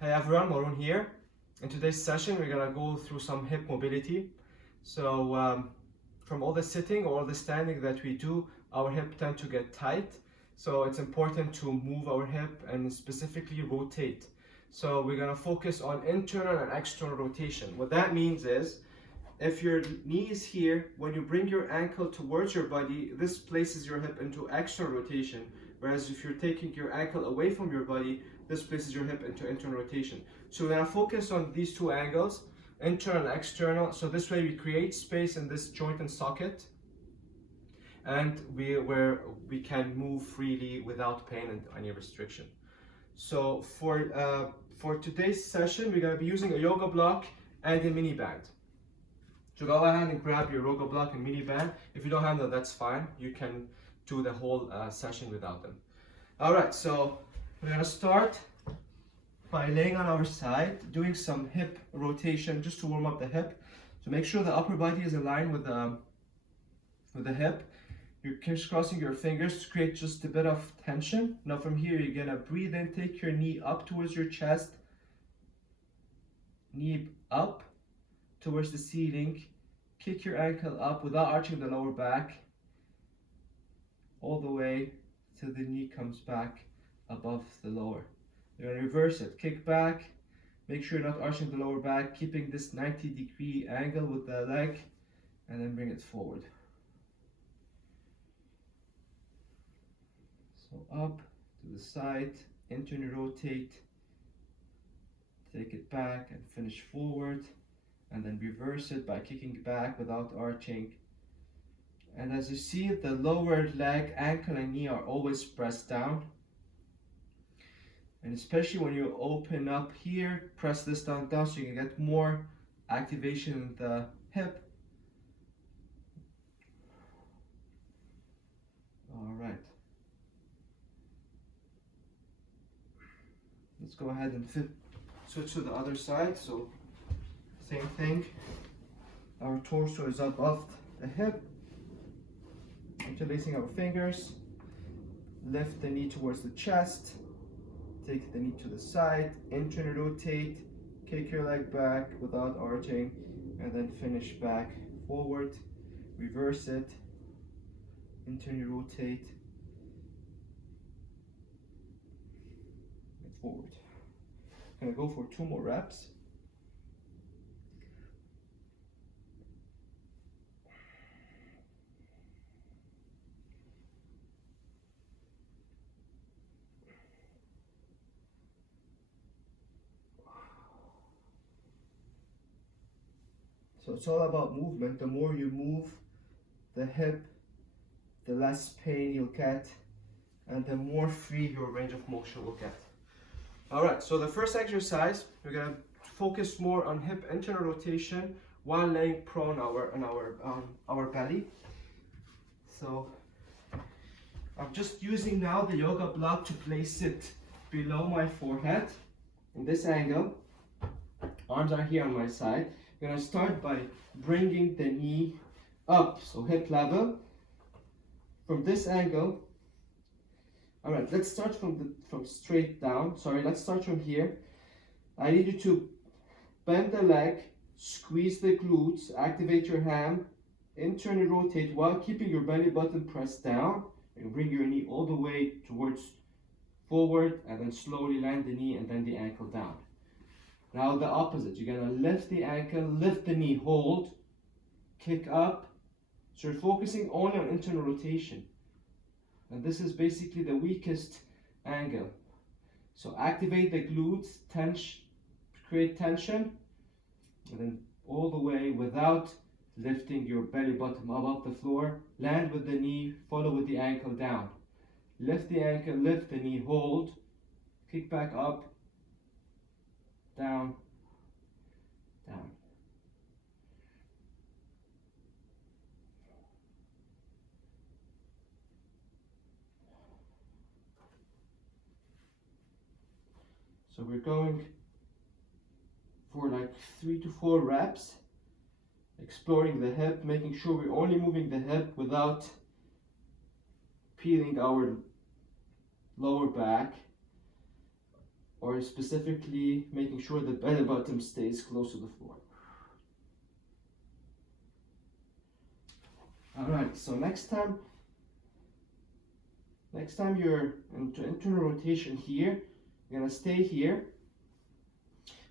Hey everyone, Maroon here. In today's session, we're gonna go through some hip mobility. From all the sitting or all the standing that we do, our hip tend to get tight. So it's important to move our hip and specifically rotate. So we're gonna focus on internal and external rotation. What that means is, if your knee is here, when you bring your ankle towards your body, this places your hip into external rotation. Whereas if you're taking your ankle away from your body, this places your hip into internal rotation. So we're gonna focus on these two angles, internal and external. So this way we create space in this joint and socket, and we can move freely without pain and any restriction. So for today's session, we're gonna be using a yoga block and a mini band. So go ahead and grab your yoga block and mini band. If you don't have them, that's fine. You can do the whole session without them. All right, so we're gonna start by laying on our side, doing some hip rotation just to warm up the hip. So make sure the upper body is aligned with the hip. You're crisscrossing your fingers to create just a bit of tension. Now from here, you're gonna breathe in, take your knee up towards your chest, knee up towards the ceiling, kick your ankle up without arching the lower back, all the way till the knee comes back above the lower. You're going to reverse it, kick back, make sure you're not arching the lower back, keeping this 90-degree angle with the leg, and then bring it forward. So up to the side, internally rotate, take it back and finish forward, and then reverse it by kicking back without arching. And as you see, the lower leg, ankle and knee are always pressed down. And especially when you open up here, press this down so you can get more activation in the hip. All right. Let's go ahead and switch to the other side. So same thing. Our torso is above the hip. Interlacing our fingers. Lift the knee towards the chest. Take the knee to the side, internally rotate, kick your leg back without arching, and then finish back forward, reverse it, internally rotate, and forward. I'm gonna go for 2 more reps. So it's all about movement. The more you move the hip, the less pain you'll get, and the more free your range of motion will get. All right, so the first exercise, we're gonna focus more on hip internal rotation while laying prone on our belly. So I'm just using now the yoga block to place it below my forehead in this angle. Arms are here on my side. I'm gonna start by bringing the knee up, so hip level. From this angle, all right, let's start from straight down. Sorry, let's start from here. I need you to bend the leg, squeeze the glutes, activate your ham, internally rotate while keeping your belly button pressed down, and bring your knee all the way towards forward, and then slowly land the knee and then the ankle down. Now the opposite, you're gonna lift the ankle, lift the knee, hold, kick up. So you're focusing only on internal rotation. And this is basically the weakest angle. So activate the glutes, create tension, and then all the way without lifting your belly button above the floor. Land with the knee, follow with the ankle down. Lift the ankle, lift the knee, hold, kick back up, down, down. So we're going for like 3 to 4 reps, exploring the hip, making sure we're only moving the hip without peeling our lower back. or specifically making sure the belly button stays close to the floor. Alright, so next time you're into internal rotation here, you're gonna stay here.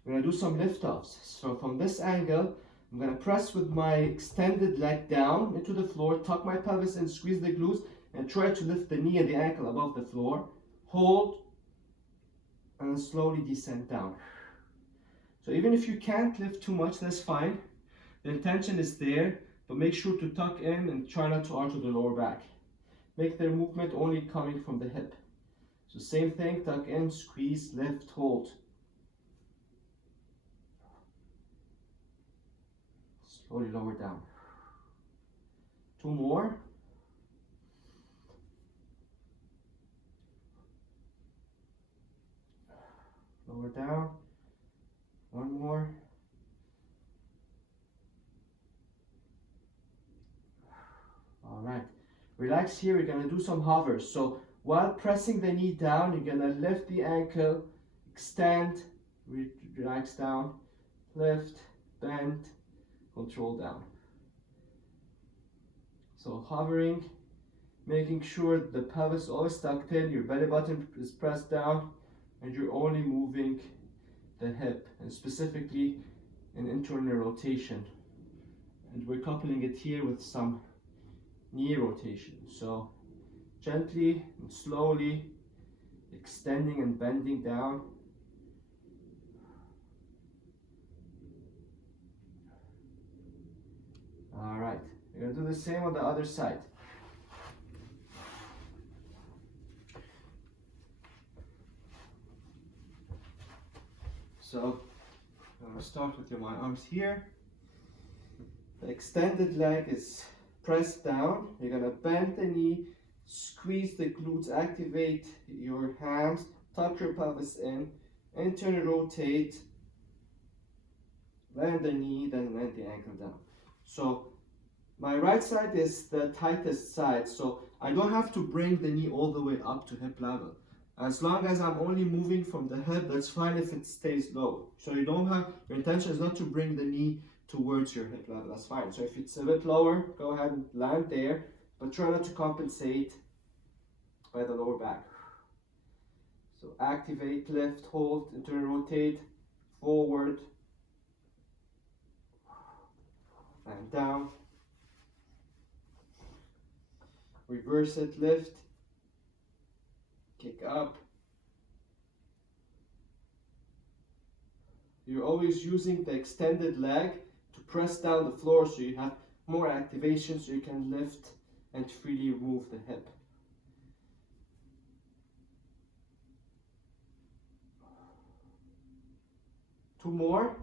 We're gonna do some lift-offs. So from this angle, I'm gonna press with my extended leg down into the floor, tuck my pelvis in, squeeze the glutes, and try to lift the knee and the ankle above the floor. Hold, and then slowly descend down. So even if you can't lift too much, that's fine. The intention is there, but make sure to tuck in and try not to arch the lower back. Make the movement only coming from the hip. So same thing, tuck in, squeeze, lift, hold. Slowly lower down. 2 more. Lower down. 1 more. All right. Relax here. We're going to do some hovers. So while pressing the knee down, you're going to lift the ankle, extend, relax down, lift, bend, control down. So hovering, making sure the pelvis is always tucked in, your belly button is pressed down, and you're only moving the hip, and specifically an internal rotation. And we're coupling it here with some knee rotation. So gently and slowly extending and bending down. All right, we're gonna do the same on the other side. So I'm gonna start with my arms here. The extended leg is pressed down. You're gonna bend the knee, squeeze the glutes, activate your hands, tuck your pelvis in, internally rotate, land the knee, then land the ankle down. So my right side is the tightest side, so I don't have to bring the knee all the way up to hip level. As long as I'm only moving from the hip, that's fine if it stays low. So you don't have, your intention is not to bring the knee towards your hip level, that's fine. So if it's a bit lower, go ahead and land there, but try not to compensate by the lower back. So activate, lift, hold, internal rotate, forward, and down. Reverse it, lift, kick up. You're always using the extended leg to press down the floor so you have more activation so you can lift and freely move the hip. Two more.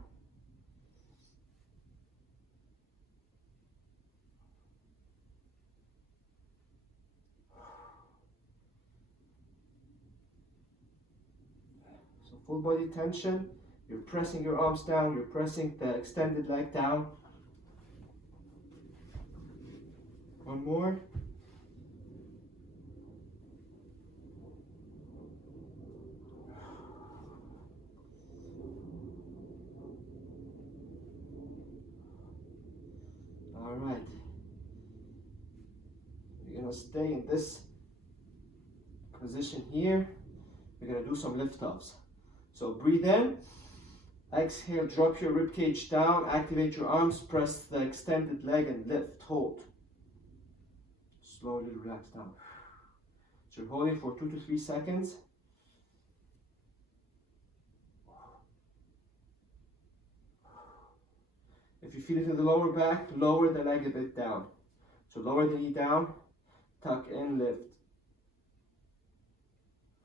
So full body tension. You're pressing your arms down, you're pressing the extended leg down. One more. All right. You're gonna stay in this position here. We're gonna do some lift-offs. So breathe in. Exhale, drop your rib cage down, activate your arms, press the extended leg and lift, hold. Slowly relax down. So you're holding for 2 to 3 seconds. If you feel it in the lower back, lower the leg a bit down. So lower the knee down, tuck in, lift.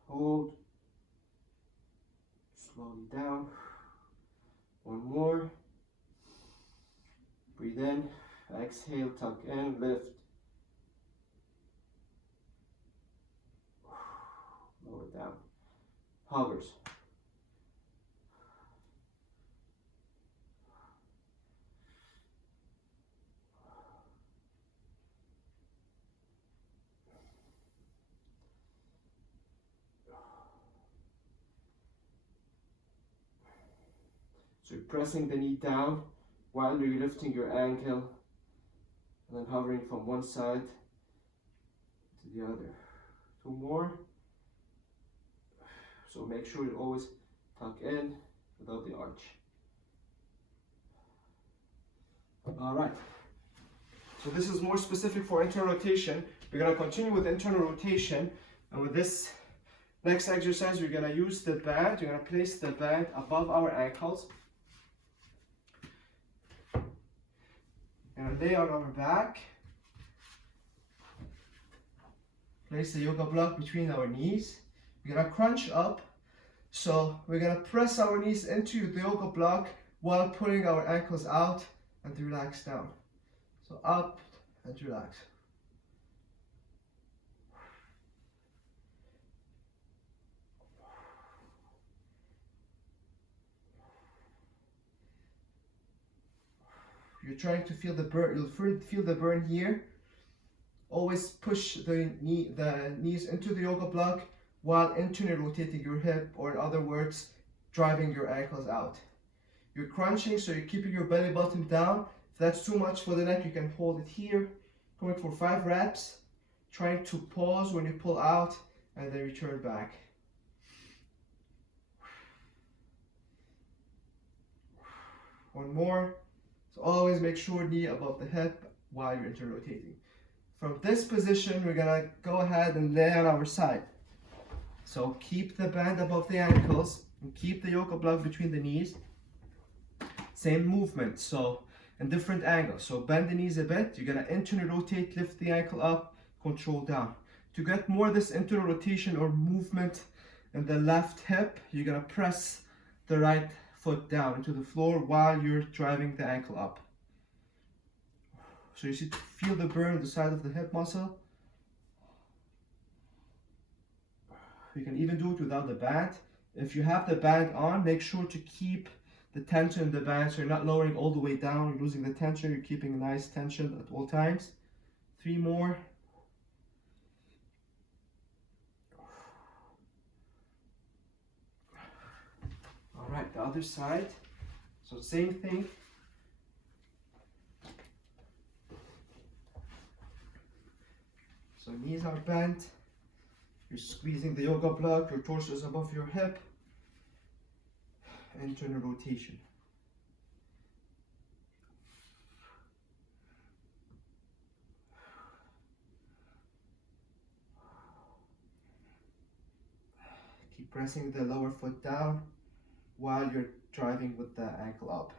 Hold. Slowly down. One more. Breathe in. Exhale, tuck in, lift. Lower down. Hovers. So you're pressing the knee down while you're lifting your ankle and then hovering from one side to the other. 2 more. So make sure you always tuck in without the arch. All right. So this is more specific for internal rotation. We're gonna continue with internal rotation, and with this next exercise, we're gonna use the band. We're gonna place the band above our ankles. We're gonna lay on our back. Place the yoga block between our knees. We're gonna crunch up. So we're gonna press our knees into the yoga block while pulling our ankles out and relax down. So up and relax. You're trying to feel the burn. You'll feel the burn here. Always push the knees into the yoga block while internally rotating your hip, or in other words, driving your ankles out. You're crunching, so you're keeping your belly button down. If that's too much for the neck, you can hold it here. Going for 5 reps. Trying to pause when you pull out and then return back. One more. So always make sure knee above the hip while you're inter-rotating. From this position, we're gonna go ahead and lay on our side. So keep the band above the ankles and keep the yoga block between the knees. Same movement, so in different angles. So bend the knees a bit. You're gonna internally rotate, lift the ankle up, control down. To get more of this internal rotation or movement in the left hip, you're gonna press the right foot down into the floor while you're driving the ankle up. So you see, feel the burn on the side of the hip muscle. You can even do it without the band. If you have the band on, make sure to keep the tension in the band, so you're not lowering all the way down, you're losing the tension, you're keeping a nice tension at all times. 3 more. All right, the other side. So same thing. So knees are bent. You're squeezing the yoga block, your torso is above your hip. Internal rotation. Keep pressing the lower foot down while you're driving with the ankle up.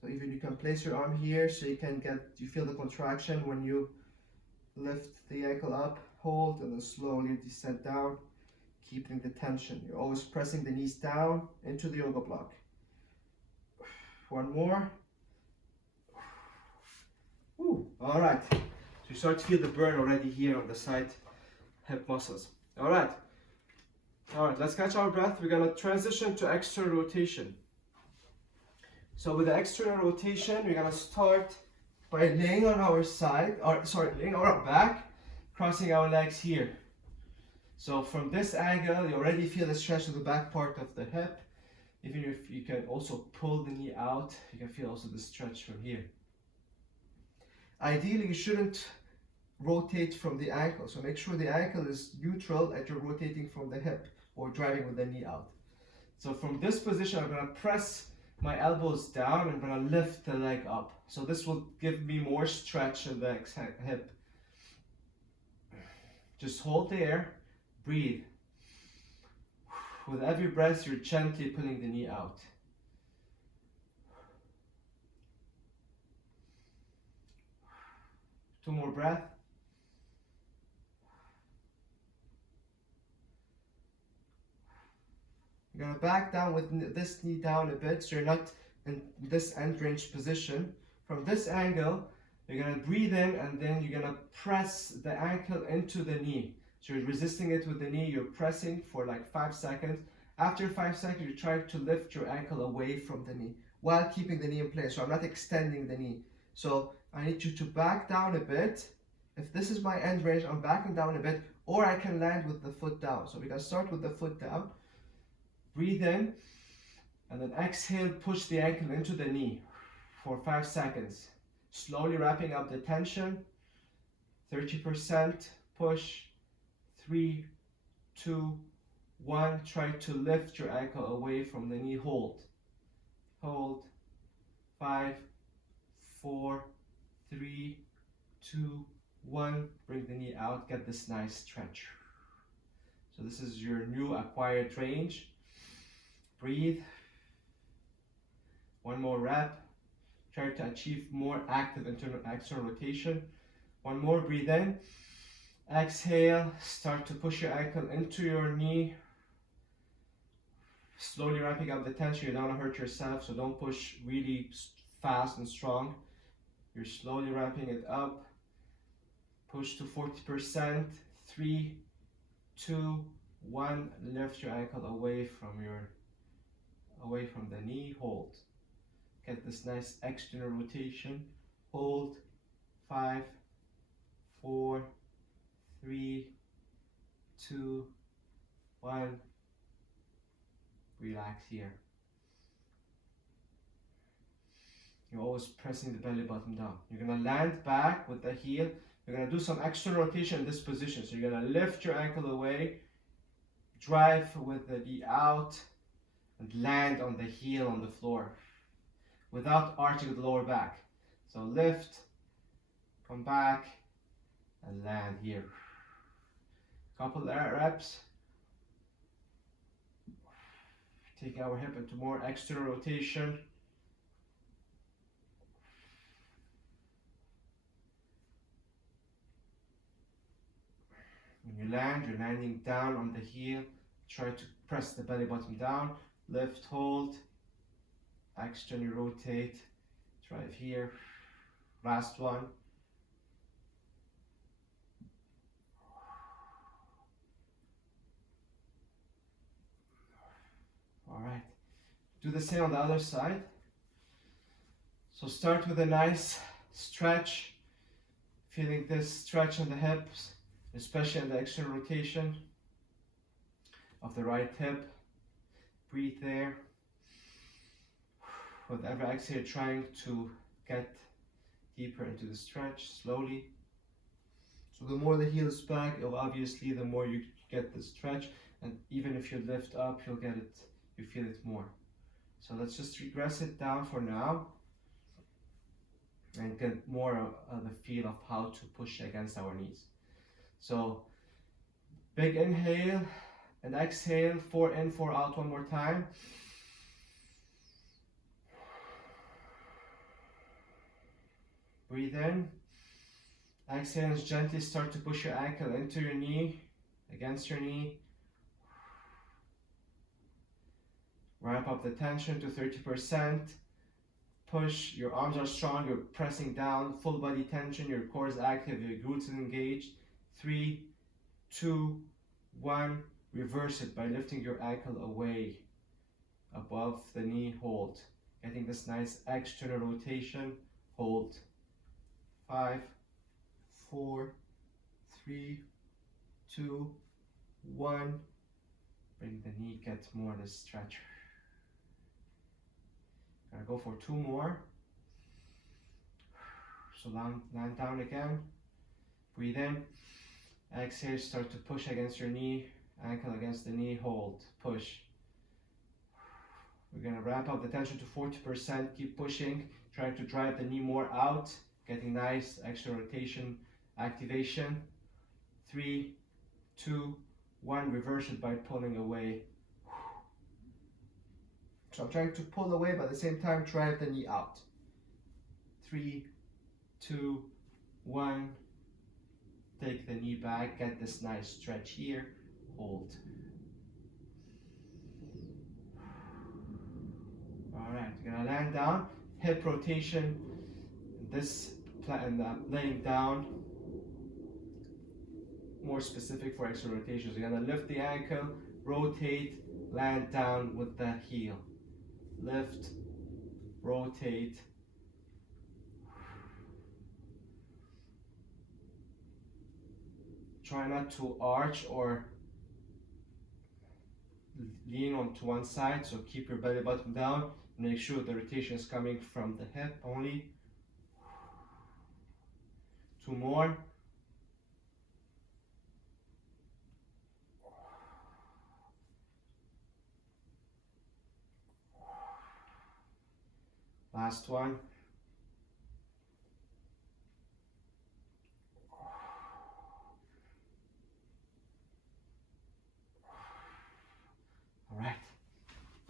So even you can place your arm here so you feel the contraction when you lift the ankle up, hold, and then slowly descend down, keeping the tension. You're always pressing the knees down into the yoga block. 1 more. Woo. All right. So you start to feel the burn already here on the side hip muscles. All right. All right, let's catch our breath. We're gonna transition to external rotation. So with the external rotation, we're gonna start by laying on our side, laying on our back, crossing our legs here. So from this angle, you already feel the stretch of the back part of the hip. Even if you can also pull the knee out, you can feel also the stretch from here. Ideally, you shouldn't rotate from the ankle. So make sure the ankle is neutral and you're rotating from the hip or driving with the knee out. So from this position, I'm gonna press my elbows down and I'm gonna lift the leg up. So this will give me more stretch in the hip. Just hold the air, breathe. With every breath, you're gently pulling the knee out. Two more breaths. You're gonna back down with this knee down a bit, so you're not in this end range position. From this angle, you're gonna breathe in and then you're gonna press the ankle into the knee. So you're resisting it with the knee, you're pressing for like 5 seconds. After 5 seconds, you're trying to lift your ankle away from the knee while keeping the knee in place. So I'm not extending the knee. So I need you to back down a bit. If this is my end range, I'm backing down a bit or I can land with the foot down. So we're gonna start with the foot down. Breathe in, and then exhale, push the ankle into the knee for 5 seconds. Slowly wrapping up the tension. 30% push. 3, 2, 1. Try to lift your ankle away from the knee. Hold. Hold. 5, 4, 3, 2, 1. Bring the knee out. Get this nice stretch. So this is your new acquired range. Breathe. One more rep. Try to achieve more active internal external rotation. One more. Breathe in. Exhale. Start to push your ankle into your knee. Slowly wrapping up the tension. You don't want to hurt yourself, so don't push really fast and strong. You're slowly wrapping it up. Push to 40%. 3, 2, 1. Lift your ankle away from the knee. Hold. Get this nice external rotation. Hold. 5, 4, 3, 2, 1. Relax here. You're always pressing the belly button down. You're gonna land back with the heel. You're gonna do some external rotation in this position. So you're gonna lift your ankle away, drive with the knee out, and land on the heel on the floor without arching the lower back. So lift, come back, and land here. Couple reps. Take our hip into more external rotation. When you land, you're landing down on the heel. Try to press the belly button down. Lift, hold, externally rotate. Drive here. Last one. All right. Do the same on the other side. So start with a nice stretch. Feeling this stretch in the hips, especially in the external rotation of the right hip. Breathe there. With every exhale, trying to get deeper into the stretch slowly. So the more the heel is back, obviously the more you get the stretch, and even if you lift up, you'll get it, you feel it more. So let's just regress it down for now and get more of the feel of how to push against our knees. So big inhale and exhale, 4 in, 4 out, one more time. Breathe in. Exhale and gently start to push your ankle into your knee, against your knee. Wrap up the tension to 30%. Push, your arms are strong, you're pressing down, full body tension, your core is active, your glutes are engaged. 3, 2, 1. Reverse it by lifting your ankle away, above the knee, hold. Getting this nice external rotation, hold. 5, 4, 3, 2, 1. Bring the knee, get more of the stretch. Gonna go for 2 more. So land down again. Breathe in. Exhale, start to push against your knee, ankle against the knee, hold, push. We're gonna wrap up the tension to 40%, keep pushing, trying to drive the knee more out, getting nice extra rotation activation. 3, 2, 1, reverse it by pulling away. So I'm trying to pull away, but at the same time drive the knee out. 3, 2, 1. Take the knee back, get this nice stretch here, hold. All right, you're gonna land down, hip rotation, laying down, more specific for extra rotations. You're gonna lift the ankle, rotate, land down with the heel. Lift, rotate. Try not to arch or lean onto one side, so keep your belly button down. Make sure the rotation is coming from the hip only. 2 more. Last one.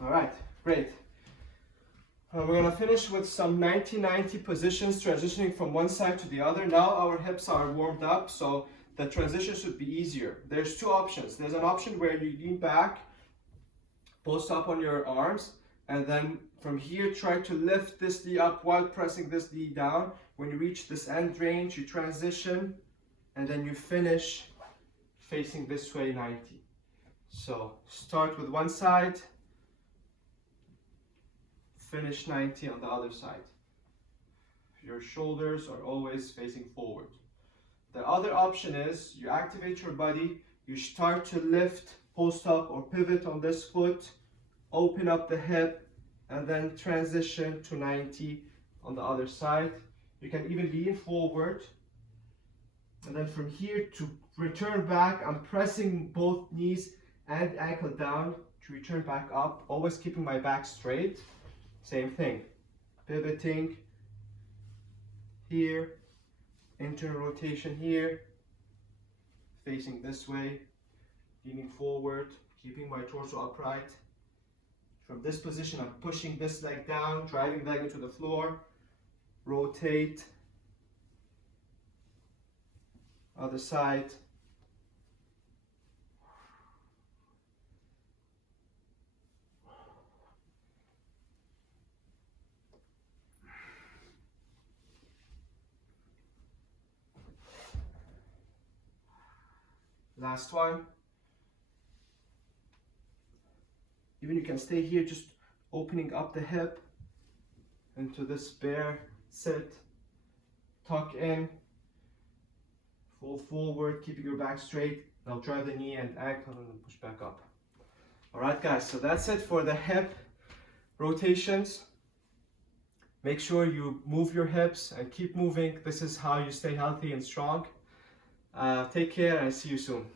All right, great. We're gonna finish with some 90-90 positions, transitioning from one side to the other. Now our hips are warmed up, so the transition should be easier. There's 2 options. There's an option where you lean back, post up on your arms, and then from here try to lift this knee up while pressing this knee down. When you reach this end range, you transition, and then you finish facing this way 90. So start with one side, finish 90 on the other side. Your shoulders are always facing forward. The other option is you activate your body, you start to lift, post up or pivot on this foot, open up the hip, and then transition to 90 on the other side. You can even lean forward, and then from here to return back, I'm pressing both knees and ankle down to return back up, always keeping my back straight. Same thing, pivoting here, internal rotation here, facing this way, leaning forward, keeping my torso upright. From this position, I'm pushing this leg down, driving leg into the floor, rotate, other side. Last one. Even you can stay here, just opening up the hip into this bear sit, tuck in, fold forward, keeping your back straight. Now drive the knee and ankle and push back up. All right, guys, so that's it for the hip rotations. Make sure you move your hips and keep moving. This is how you stay healthy and strong. Take care and see you soon.